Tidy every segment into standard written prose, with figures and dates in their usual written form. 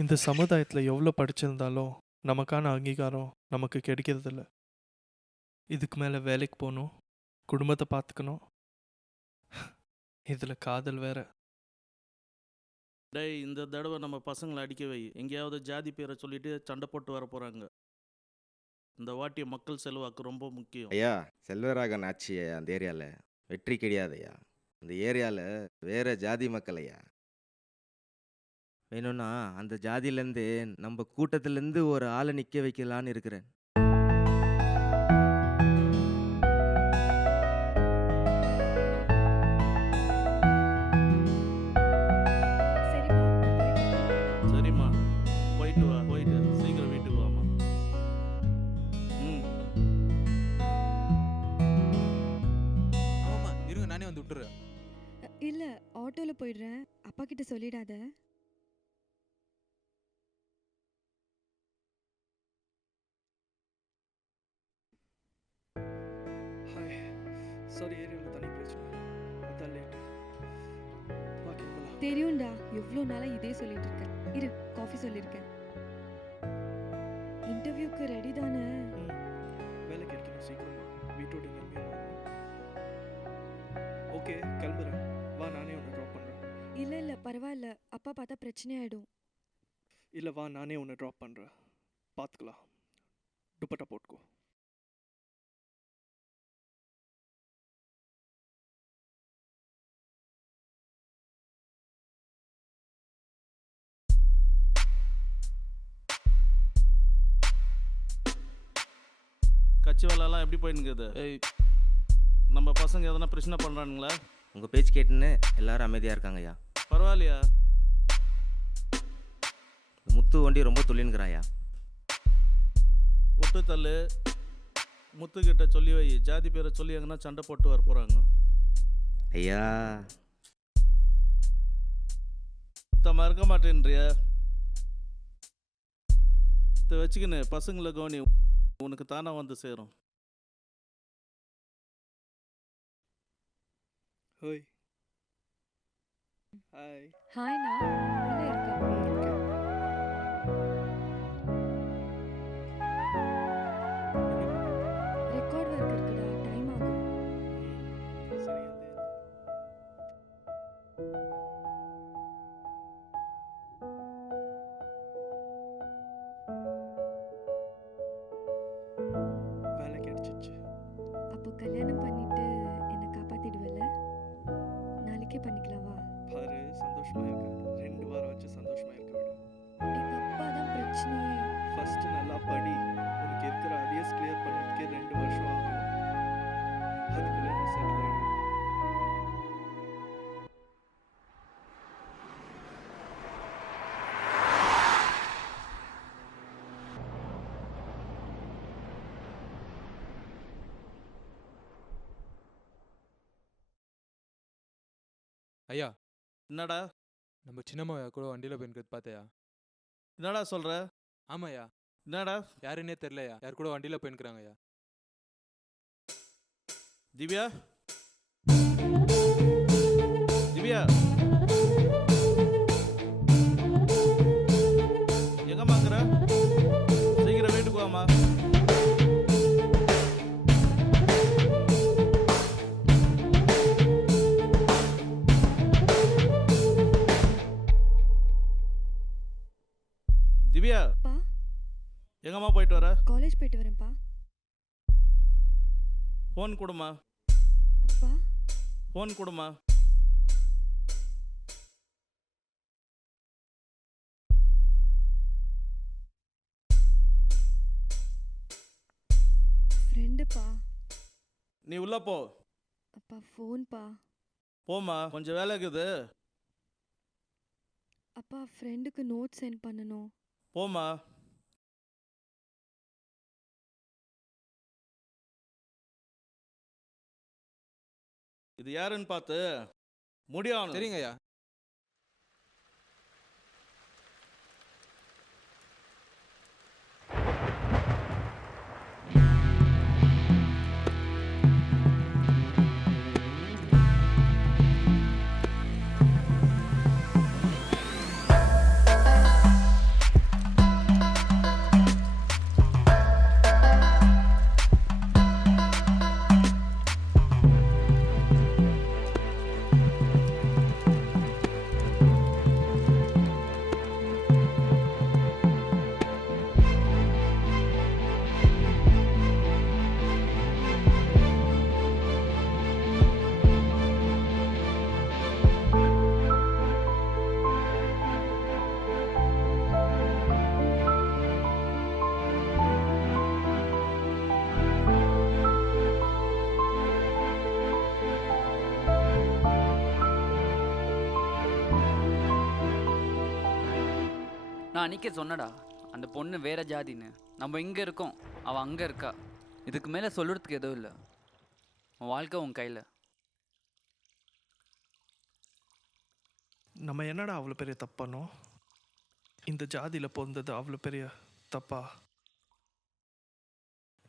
இந்த சமுதாயத்தில் எவ்வளோ படிச்சிருந்தாலும் நமக்கான அங்கீகாரம் நமக்கு கிடைக்கிறதில்ல. இதுக்கு மேலே வேலைக்கு போகணும், குடும்பத்தை பார்த்துக்கணும், இதில் காதல் வேற. டேய், இந்த தடவை நம்ம பசங்களை அடிக்க வை. எங்கேயாவது ஜாதி பேரை சொல்லிட்டு சண்டை போட்டு வர போகிறாங்க. இந்த வாட்டி மக்கள் செல்வாக்கு ரொம்ப முக்கியம். ஐயா, செல்வராகன் ஆட்சி அந்த ஏரியாவில் வெற்றி கிடையாது ஐயா. அந்த ஏரியாவில் வேற ஜாதி மக்கள் ஐயா. வேணும்னா அந்த ஜாதியிலேருந்து நம்ம கூட்டத்திலேருந்து ஒரு ஆளை நிற்க வைக்கலான்னு இருக்கிறேன். சரிம்மா, போயிட்டு வா. போயிட்டு சீக்கிரம் வீட்டுக்கு வாமா. ஆமாம்மா, இருங்க, நானே வந்து விட்டுறேன். இல்ல, ஆட்டோல போயிடுறேன். அப்பா கிட்ட சொல்லிடாத. ஹாய், சாரி, ஏரியாவில் தனி பிரச்சனை, அதான் லேட். வாக்கிங் போகலாம். தெரியும்டா, எவ்வளோ நாளா இதே சொல்லிட்டு இருக்கேன். இரு, காஃபி சொல்லியிருக்கேன். இன்டர்வியூக்கு ரெடி தானே? வேலை கிடைக்கணும் சீக்கிரமா, வீட்டோட நிலைமையாக. ஓகே, கிளம்புறேன். வா, நானே உன்னை ட்ராப் பண்ணுறேன். இல்ல பரவாயில்ல, அப்பா பார்த்தா பிரச்சனை ஆயிடும். இல்லை, வா, நானே உன்னை ட்ராப் பண்ணுறேன். பார்த்துக்கலாம். துப்பட்டா போட்டுக்கோ. கட்சி வேலைலாம் எப்படி போயின்னுக்குது? நம்ம பசங்க எதனா பிரச்சனை பண்ணுறானுங்களா? உங்கள் பேச்சு கேட்டுன்னு எல்லாரும் அமைதியாக இருக்காங்க ஐயா. பரவாயில்லையா? முத்து வண்டி ரொம்ப துள்ளின்னுக்குறான் ஐயா. விட்டு தள்ளு. முத்துக்கிட்ட சொல்லி வை, ஜாதி பேரை சொல்லி எங்கன்னா சண்டை போட்டு வர போகிறாங்க. ஐயா, சுத்தமாக இருக்க மாட்டேன்றிய. இதை வச்சுக்கின்னு பசங்களை கவனி, உனக்கு தானே வந்து சேரும். ஹோய். ஹாய். ஹாய்ண்ணா, உள்ள இருக்கேன். ஓகே. ரெக்கார்ட் ஒர்க் இருக்குடா, டைம் ஆகும். சரி, வந்து வேலை கிடைச்சிச்சு. அப்போ கல்யாணம் பண்ணிட்டு என்னை காப்பாத்திடுவல? நாளைக்கே பண்ணிக்கலாம் வா. பாரு, சந்தோஷமா இருக்க. 2 வாரம் வச்சு சந்தோஷமா இருக்க விடு. எங்க அப்பா தான் பிரச்சனையே. ஃபர்ஸ்ட் நல்லா படி. உனக்கு இருக்கிற அரியர்ஸ் கிளியர் பண்ணுறதுக்கே 2 வருஷம் ஆகும். அதுக்குள்ள நீ செட்டில் ஆயிடுவேன். ஐயா, என்னடா நம்ம சின்னம்மாவையா கூட வண்டியில் போயிருக்கிறது பார்த்தையா? என்னடா சொல்கிற? ஆமாய்யா. என்னடா? யாருன்னே தெரிலையா, யார் கூட வண்டியில் போயிருக்கிறாங்க ஐயா. திவ்யா, திவ்யா, எங்கம்மா இருக்கிற? சீக்கிரம் வீட்டுக்கு வாமா. திவ்யா, அப்பா, எங்கம்மா போயிட்டு வர? காலேஜ் போயிட்டு வரேன்ப்பா. ஃபோன் கொடுமா. அப்பா, ஃபோன் கொடுமா. ஃப்ரெண்டுப்பா. நீ உள்ள போ. அப்பா, ஃபோன்பா. போமா, கொஞ்சம் வேலை இருக்குது. அப்பா, ஃப்ரெண்டுக்கு நோட் சென்ட் பண்ணணும். போமா. இது யாருன்னு பார்த்து முடியும். சரிங்க ஐயா. நான் அன்றைக்கே சொன்னடா, அந்த பொண்ணு வேற ஜாதின்னு. நம்ம இங்கே இருக்கோம், அவள் அங்கே இருக்கா. இதுக்கு மேலே சொல்கிறதுக்கு எதுவும் இல்லை. உன் வாழ்க்கை உன் கையில். நம்ம என்னடா அவ்வளோ பெரிய தப்பு பண்ணோம்? இந்த ஜாதியில் பிறந்தது அவ்வளோ பெரிய தப்பா?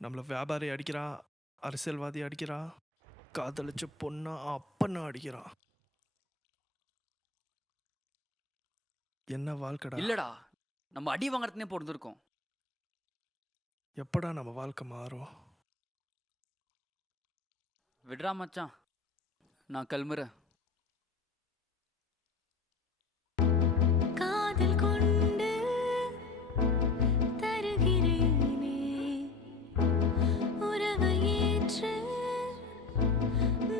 நம்மளை வியாபாரி அடிக்கிறான், அரசியல்வாதி அடிக்கிறான், காதலிச்ச பொண்ணா அப்பன்னா அடிக்கிறான். என்ன வாழ்க்கைடா? இல்லைடா, நம்ம அடி வாங்குறதுனே பிறந்திருக்கோம். எப்படா நம்ம வாழ்க்கை மாறும்? விடுறா மச்சான், நான் கிளம்புறேன். காதல் கொண்டு தருகிறேனே உறவை ஏற்று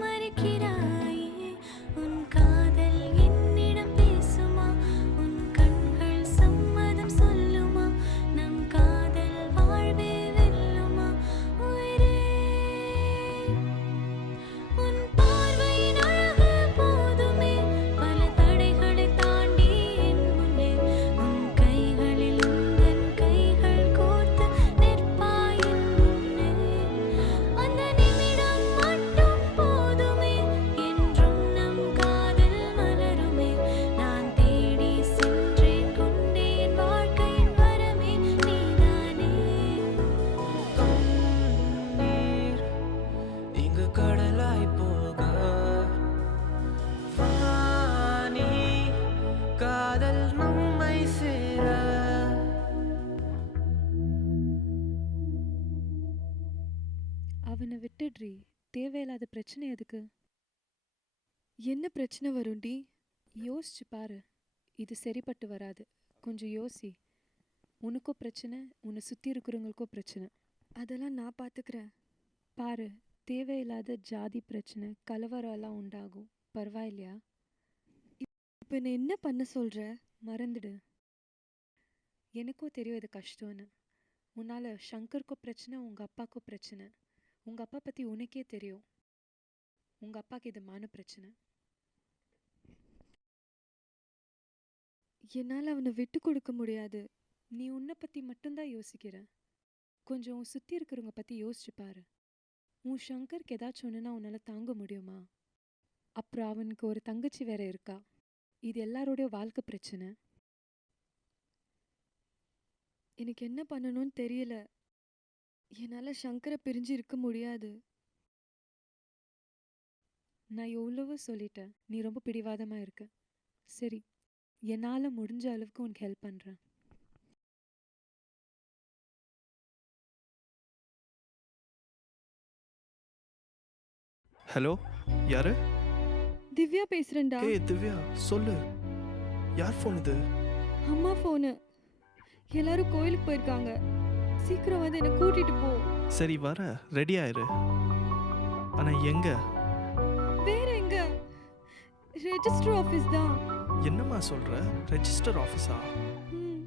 மறுக்கிறாயே. உன் காதல் என்னிடம் பேசுமா? உன் கண்கள் சம்மதம் சொல்லுமா? நம் காதல் வாழ்வே வெல்லுமா? உயிரே, உன் பார்வையின் அழகு போதுமே பல தடைகளை தாண்டி என் முன்னே. உன் கைகளில் உந்தன் கைகள் கோர்த்து நிற்பாய் என் முன்னே. அந்த நிமிடம் மட்டும் போதுமே, என்றும் நம் காதல் மலருமே. நான் தேடி சென்றேன் கொண்டேன் வாழ்க்கையின் வரமே நீதானே. கண்ணீர் இங்கு கடலாய் போக வானி காதல் நம்மை சேர. அவனை விட்டுடுறி. தேவையில்லாத பிரச்சனை எதுக்கு? என்ன பிரச்சனை வரும்டி? யோசிச்சு பாரு. இது சரிப்பட்டு வராது. கொஞ்சம் யோசி. உனக்கோ பிரச்சனை, உன்னை சுற்றி இருக்கிறவங்களுக்கோ பிரச்சனை. அதெல்லாம் நான் பார்த்துக்கிறேன். பாரு, தேவையில்லாத ஜாதி பிரச்சனை, கலவரம் எல்லாம் உண்டாகும். பரவாயில்லையா? இப்போ நான் என்ன பண்ண சொல்ற? மறந்துடு. எனக்கும் தெரியும் இது கஷ்டம்னு. உன்னால் சங்கருக்கும் பிரச்சனை, உங்கள் அப்பாவுக்கும் பிரச்சனை. உங்கள் அப்பா பற்றி உனக்கே தெரியும். உங்கள் அப்பாவுக்கு இது மான பிரச்சனை. என்னால் அவனை விட்டு கொடுக்க முடியாது. நீ உன்னை பற்றி மட்டும்தான் யோசிக்கிற. கொஞ்சம் உன் சுற்றி இருக்கிறவங்க பற்றி யோசிச்சு பாரு. உன் சங்கருக்கு ஏதாச்சும் ஒன்றுனா உன்னால் தாங்க முடியுமா? அப்புறம் அவனுக்கு ஒரு தங்கச்சி வேற இருக்கா. இது எல்லாரோடைய வாழ்க்கை பிரச்சனை. எனக்கு என்ன பண்ணணும்னு தெரியல. என்னால் சங்கரை பிரிஞ்சு இருக்க முடியாது. நான் எவ்வளவோ சொல்லிட்டேன். நீ ரொம்ப பிடிவாதமாக இருக்க. சரி, என்னால் முடிஞ்ச அளவுக்கு உனக்கு ஹெல்ப் பண்ணுறேன். ஹலோ, யாரு? திவ்யா பேசுகிறேன்டா. ஏய் திவ்யா, சொல்லு. யார் ஃபோன் இது? அம்மா ஃபோனு. எல்லாரும் கோயிலுக்கு போயிருக்காங்க. சீக்கிரம் வந்து என்னை கூட்டிட்டு போ. சரி வர, ரெடி ஆயிரு. ஆனால் எங்க? வேற எங்க? ரெஜிஸ்டர் ஆஃபீஸ் தான். என்னம்மா சொல்கிற? ரெஜிஸ்டர் ஆஃபீஸா? ம்.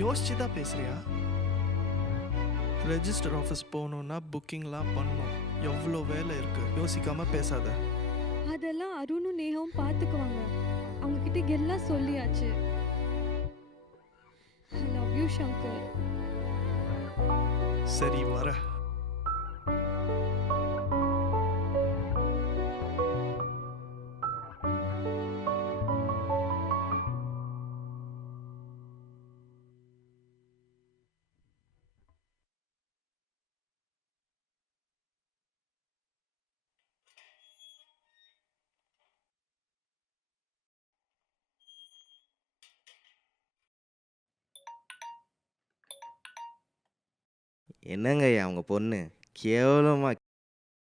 யோசிச்சு தான் பேசுறியா? ரெஜிஸ்டர் ஆஃபீஸ் போகணுன்னா புக்கிங்லாம் பண்ணணும். எவ்வளோ வேலை இருக்கு. யோசிக்காம பேசாத. அதெல்லாம் அருணும் நேகவும் பார்த்துக்குவாங்க. அவங்க கிட்ட எல்லாம் சொல்லியாச்சு. I love you Shankar. சரி வர. என்னங்க ஐயா அவங்க பொண்ணு கேவலமா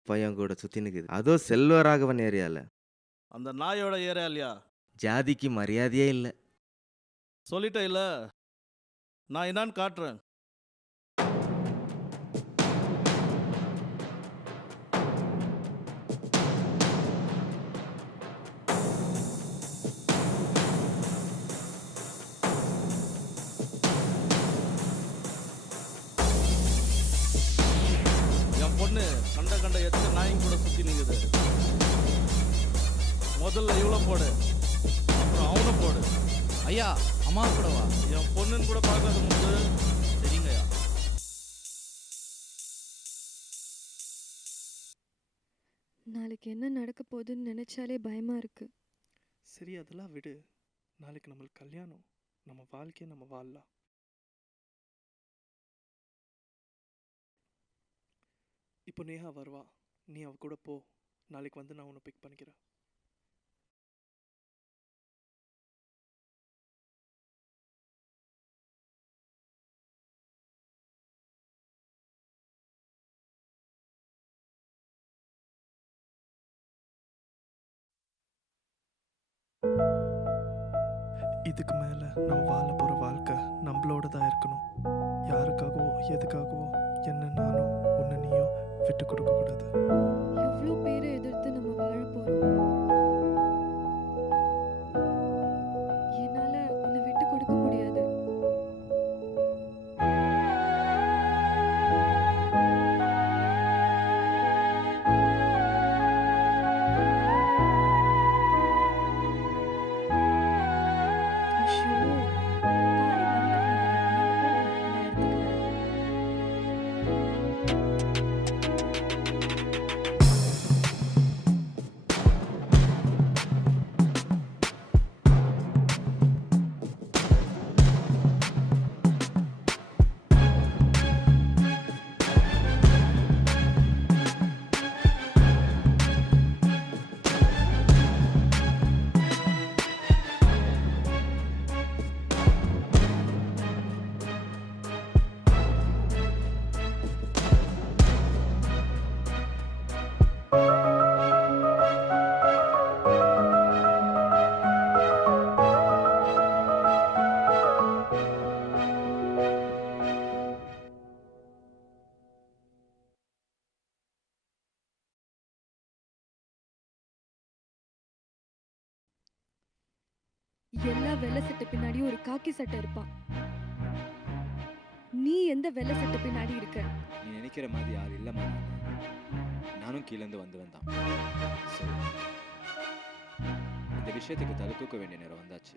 பையன் கூட சுற்றி நிற்குது. அதுவும் செல்வராகவன் ஏரியாவில். அந்த நாயோட ஏரியாலையா? ஜாதிக்கு மரியாதையே இல்லை. சொல்லிட்டே இல்லை, நான் என்னான்னு காட்டுறேன். என் பொண்ணு கண்ட எச்ச நாயும் கூட சுற்றி நிற்குது. முதல்ல இவ்வளோ போடு, அப்புறம் அவனை போடு. ஐயா அம்மா கூடவா? என் பொண்ணுன்னு கூட பார்க்காத முத்து. சரிங்கய்யா. நாளைக்கு என்ன நடக்க போகுதுன்னு நினைச்சாலே பயமா இருக்கு. சரி அதெல்லாம் விடு. நாளைக்கு நம்மளுக்கு கல்யாணம். நம்ம வாழ்க்கையை நம்ம வாழலாம். இப்போ நேஹா வருவா. நீ அவ கூட போ. நாளைக்கு வந்து நான் உன்னை பிக் பண்ணிக்கிறேன். இதுக்கு மேலே நம்ம வாழ போகிற வாழ்க்கை நம்மளோட தான் இருக்கணும். யாருக்காகவோ எதுக்காகவோ என்ன நானோ உன்னை நீயோ விட்டு கொடுக்கக்கூடாது. எவ்வளோ பேரை எதிர்த்து நம்ம வாழ போறோம். என்னால உன்னை விட்டு கொடுக்க முடியாது. ஐயோ, தாலி மறந்துடாதீங்க. நீங்க போங்க, நான் எடுத்துட்டு வரேன். எல்லா வெள்ளை சட்டை பின்னாடியும் ஒரு காக்கி சட்டை இருப்பான். நீ எந்த வெள்ளை சட்டை பின்னாடி இருக்க? நீ நினைக்கிற மாதிரி யார் இல்லைம்மா. நானும் கீழேருந்து வந்தவன் தான். ஸோ இந்த விஷயத்துக்கு தலை தூக்க வேண்டிய நேரம் வந்தாச்சு.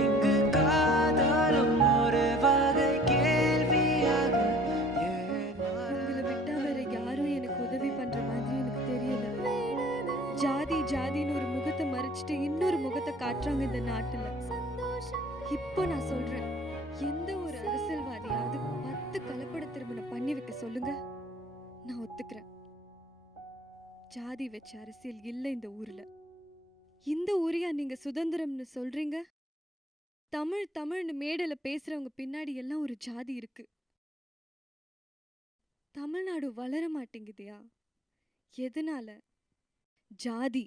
இங்கு காதலும் ஒரு வகை கேள்வியாக உங்களை விட்டா வேற யாரும் எனக்கு உதவி பண்ற மாதிரி எனக்கு தெரியல. ஜாதி ஜாதின்னு ஒரு முகத்தை மறைச்சிட்டு இன்னொரு முகத்தை காட்டுறாங்க இந்த நாட்டுல. இப்போ நான் சொல்றேன், எந்த ஒரு அரசியல்வாதியாவது 10 கலப்பட திருமணம் பண்ணி வைக்க சொல்லுங்க, நான் ஒத்துக்கிறேன். ஜாதி வச்ச அரசியல் இல்ல இந்த ஊர்ல. இந்த ஊரையா நீங்க சுதந்திரம்னு சொல்றீங்க? தமிழ் தமிழ்னு மேடையில பேசுறவங்க பின்னாடி எல்லாம் ஒரு ஜாதி இருக்கு. தமிழ்நாடு வளர மாட்டேங்குதியா? எதனால? ஜாதி.